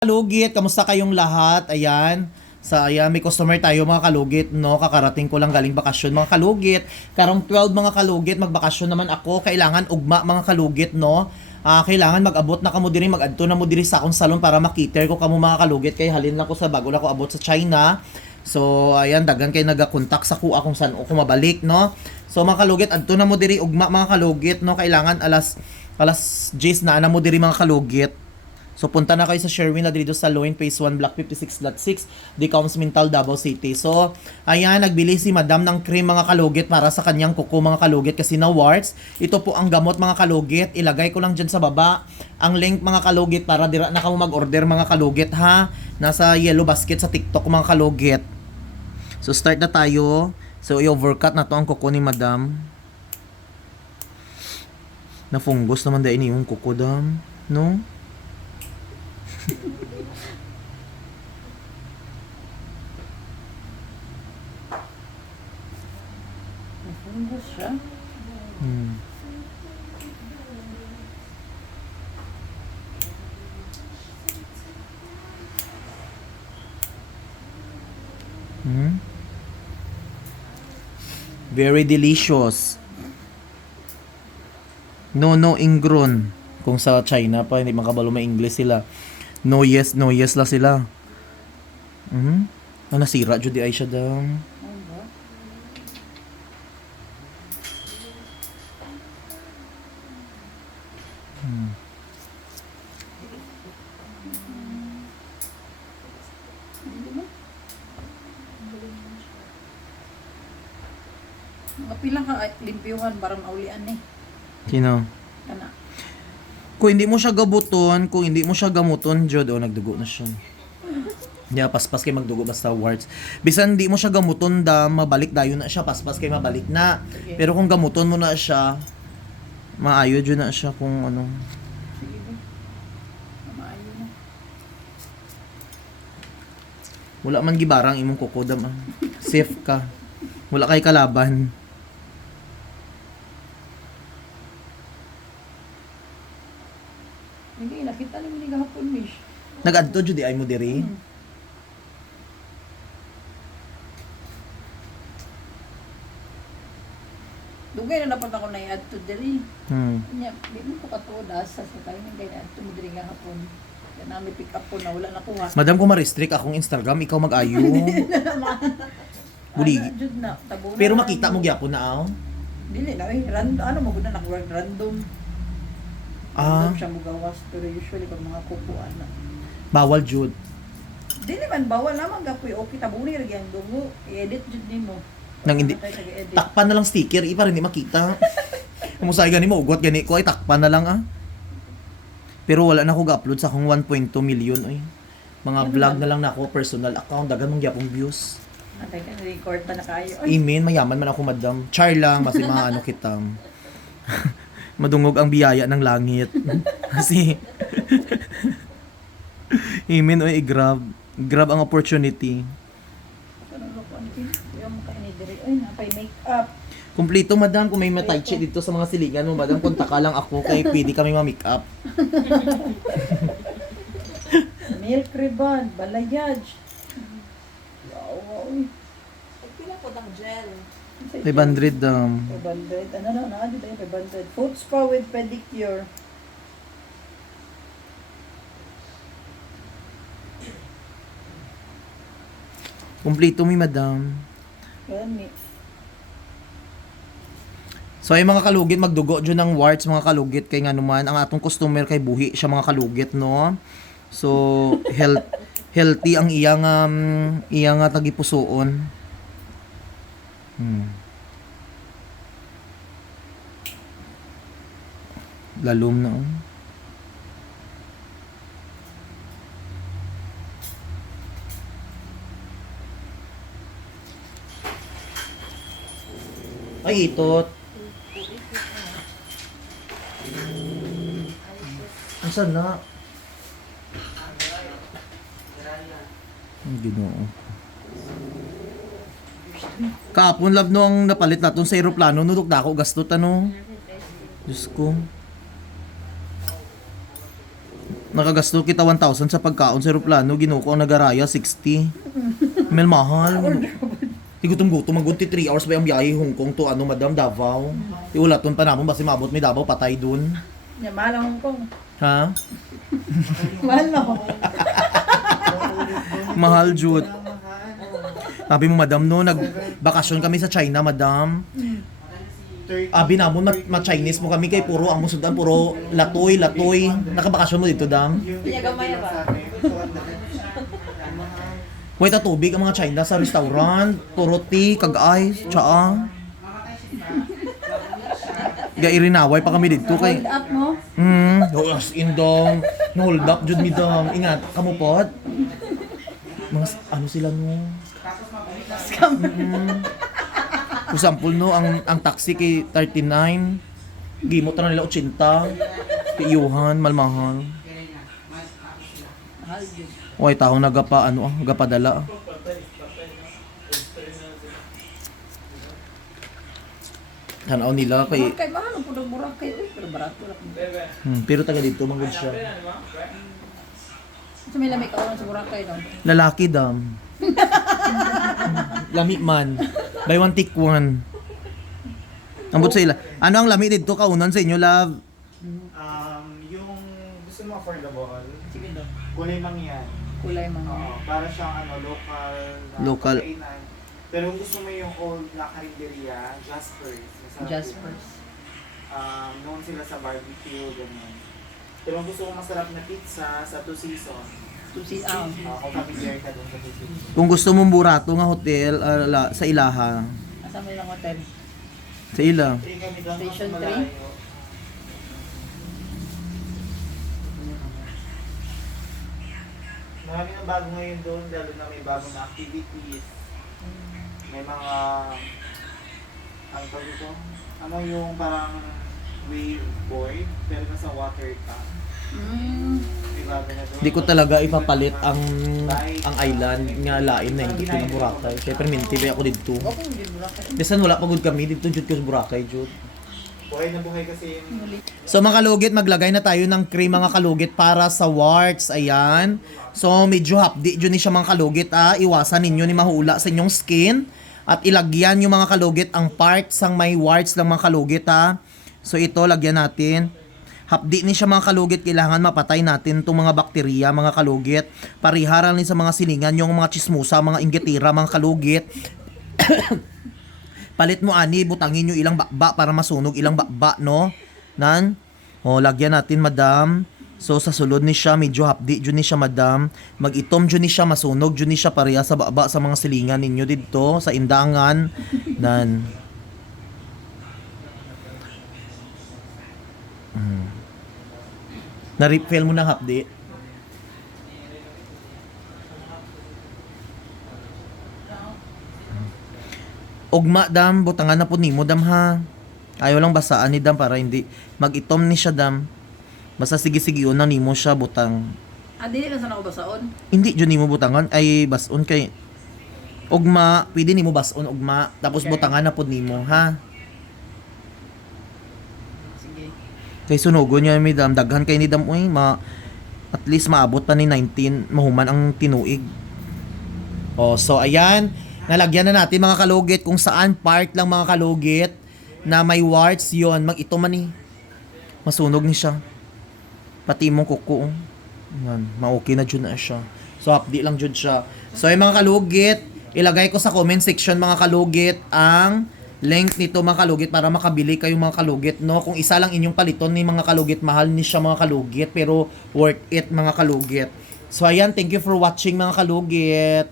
Kalugit, kamusta kayong lahat? Ayan, may customer tayo mga kalugit, no? Kakarating ko lang galing bakasyon mga kalugit. Karong 12 mga kalugit, magbakasyon naman ako. Kailangan ugma mga kalugit, no? Kailangan mag-abot na kamo diri, mag-adto na mo diri sa akong salon para makiter ko kamo mga kalugit kay halin lang ko sa bago na ko abot sa China. So, ayan, dagan kay nagakontak sa kuha kung saan ako mabalik, no? So, mga kalugit, adto na mo diri ugma mga kalugit, no? Kailangan alas 10 na mo diri mga kalugit. So punta na kayo sa Sherwin na dito sa Loin Phase 1 Block 56.6 Decoms Mintal, Davao City. So ayan, nagbili si Madam ng cream mga kalugit para sa kanyang kuko mga kalugit kasi na warts. Ito po ang gamot mga kalugit. Ilagay ko lang dyan sa baba ang link mga kalugit para dira na kamo mag-order mga kalugit ha. Nasa yellow basket sa TikTok mga kalugit. So start na tayo. So i-overcut na to ang kuko ni Madam. Na fungus naman dahil yung kuko dam, no? Fungus siya. Hmm. Hmm? Very delicious. No ingron. Kung sa China pa, hindi makabalo ma-English sila. No yes la sila. Nasira jud di ay siya daw. Ano ba? Mapilang ka limpyuhan para maulian eh. Sino? Kana. Kung hindi mo siya gabuton, kung hindi mo siya gamuton, jud nagdugo na siya. Yeah, paspas kay magdugo basta warts. Bisan hindi mo siya gamuton da mabalik dayon na siya, paspas kay mabalik na. Sige. Pero kung gamuton mo na siya, maayo jud na siya kung ano. Sige ba? Maayo na. Wala man gibarang imong kukodam. Safe ka. Wala kay kalaban. Hindi, nakita naman ni gahapon, Mish. Nag-adto jud di ay mo diri. Dugay na dapat ako na i-add to diri. Hmm. Di mo ko katuod asa sa tayo nga i-add to mo diri gahapon. Kaya namin pick up po na wala na kuha. Madam, kung ma-restrict akong Instagram, ikaw mag-ayo. Buli. Ano, jud na, tabunan Pero na makita mo gyapon na aw. Dili na eh, ano mo gud na nag-work random. Ah, Random siya mo gawas pero usually pag mga kukuan na. bawal jud. Dili man bawal naman gapoy okay tabuni ra gyang dungo i-edit jud nimo. Nang hindi edit. takpan na lang sticker, ipa rin di makita. Kumusay gani mo ugot gani ko ay takpan na lang ah. Pero wala na ako ga-upload sa akong 1.2 million ay. Mga Ano vlog man? na lang na ako, personal account, dagan mong gyapong views. Antay ka record pa na kayo. Ay, Imin, mayaman man ako madam. Char lang, kasi mga ano kitam. Madungog ang biyaya ng langit. Kasi, Imin, oy, grab. Grab ang opportunity. ano ba ko ano yung mukha ni diri. Ay, napay makeup. Kumplito, madam, kung may matayche dito sa mga silingan mo, madam, punta ka lang ako kay pwede kami ma-make up. Milk ribbon, balayage. Wow. Pila po ng gel. 500 500. Ano na, ano tayo 500. Foot spa with pedicure. Kumplito mi, madam. Gani. So ay mga kalugit, magdugo dyan ng warts mga kalugit kay nga naman ang atong customer kay buhi siya mga kalugit, no? So healthy ang iyang tagipusoon. Lalom na oh. Ay, itot. Asan na? Ang Ginoo. Kahapon lab nung napalit naton sa eroplano, nudok na ako gastot ano. Diyos ko. Nakagasto kita 1,000 sa pagkaon sa aeroplano, ginuko ang nagaraya 60. Mel mahal. Di gutom-gutom, mag-gunti 3 hours ba yung biyahe Hong Kong to ano, Madam, Davao. Iulaton pa naman, basi mabot may Davao, patay dun. Ya, mahal ang Hong Kong. Ha? Mahal na. Mahal, Jud. Sabi mo, Madam, no, nagbakasyon kami sa China, Madam. Abi namon ma-Chinese mo kami kay puro ang musudan puro latoy. Nakabakasyon mo dito, Dam? Pinagamay ra. Wait, tubig ang mga China sa restaurant, puro tea, kag-ice, tsaa. Gairinaway pa kami dito kay Hold up mo. as in dong, hold up jud mi dong. Ingat, kamupod. Mga ano sila no? For example no, ang taxi kay 39, gimot na nila 80. Tiyuhan, malmahal. Mahal din. Oy, tao nagapa gapadala. Tanaw nila kay Boracay, mahal ang pudong Boracay. Uy, pero barato lang. pero taga dito manggod siya. Sa may lamig ka sa Boracay, no? Lalaki dam. Lami man. Buy one take one. Ambot sa ila. Ano ang lami dito kaunan sa inyo, love? Yung gusto mo affordable, Sige daw. kulay mang yan. Kulay man. Oo, para siyang local na Local. pagkainan. Pero kung gusto mo yung old na karinderya, Jaspers. Masarap Jaspers. yun. Known sila sa barbecue, ganyan. Pero kung gusto mo masarap na pizza, sa Two Seasons. Susi, Kung familiar ka dun sa Two Seasons. Kung gusto mong burato nga hotel sa Ilaha. Asa may lang hotel? Sa Ila. Kami doon Station sa 3? malayo. Marami na bago ngayon doon, lalo na may bagong na activities. May mga, ano tawag ito? Ano yung parang waveboard, pero nasa water tank. May bago na doon. Di ko talaga ipapalit ang island nga lain na hindi ng Boracay. Syempre minti ba ako dito. Okay, hindi Boracay. Bisan wala pagod kami dito jud ko sa Boracay jud. Buhay na buhay kasi yung So mga kalugit, maglagay na tayo ng cream mga kalugit para sa warts. Ayan. So medyo hapdi dyan ni siya mga kalugit. Iwasan ninyo ni mahula sa inyong skin. At ilagyan yung mga kalugit ang parts ng may warts ng mga kalugit So ito lagyan natin. Hapdi ni siya mga kalugit. Kailangan mapatay natin itong mga bakterya mga kalugit. Pariharan ni sa mga silingan yung mga chismosa, mga inggitira mga kalugit. Palit mo ani, butangin nyo ilang bakba para masunog ilang bakba, no? Nan? O, lagyan natin, madam. So, sa sulod ni siya, medyo hapdi dyan ni siya, madam. Mag-itom dyan ni siya, masunog dyan ni siya, pareha sa bakba sa mga silingan ninyo dito, sa indangan. Nan? Na-refill mo ng hapdi. Ugma dam, butangan na po nimo dam ha. Ayaw lang basaan ni dam para hindi mag-itom ni siya dam. Basta sige-sige na nimo siya butang. Di na sana ako basaon. Hindi jud nimo butangan ay bason kay ugma, pwede nimo bason ugma tapos Okay. butangan na po nimo ha. Sige. Kay sunugon niya mi dam daghan kay ni dam uy at least maabot pa ni 19 mahuman ang tinuig. Oh, so ayan, nalagyan na natin mga kalugit kung saan part lang mga kalugit na may warts yon mag-ito man ni masunog ni siya. Pati mong kuko. Yan, ma-okay na dyan na siya. So, update lang dyan siya. So, yung mga kalugit, ilagay ko sa comment section mga kalugit ang link nito mga kalugit para makabili kayong mga kalugit, no? Kung isa lang inyong paliton ni mga kalugit, mahal ni siya mga kalugit, pero worth it mga kalugit. So, ayan, thank you for watching mga kalugit.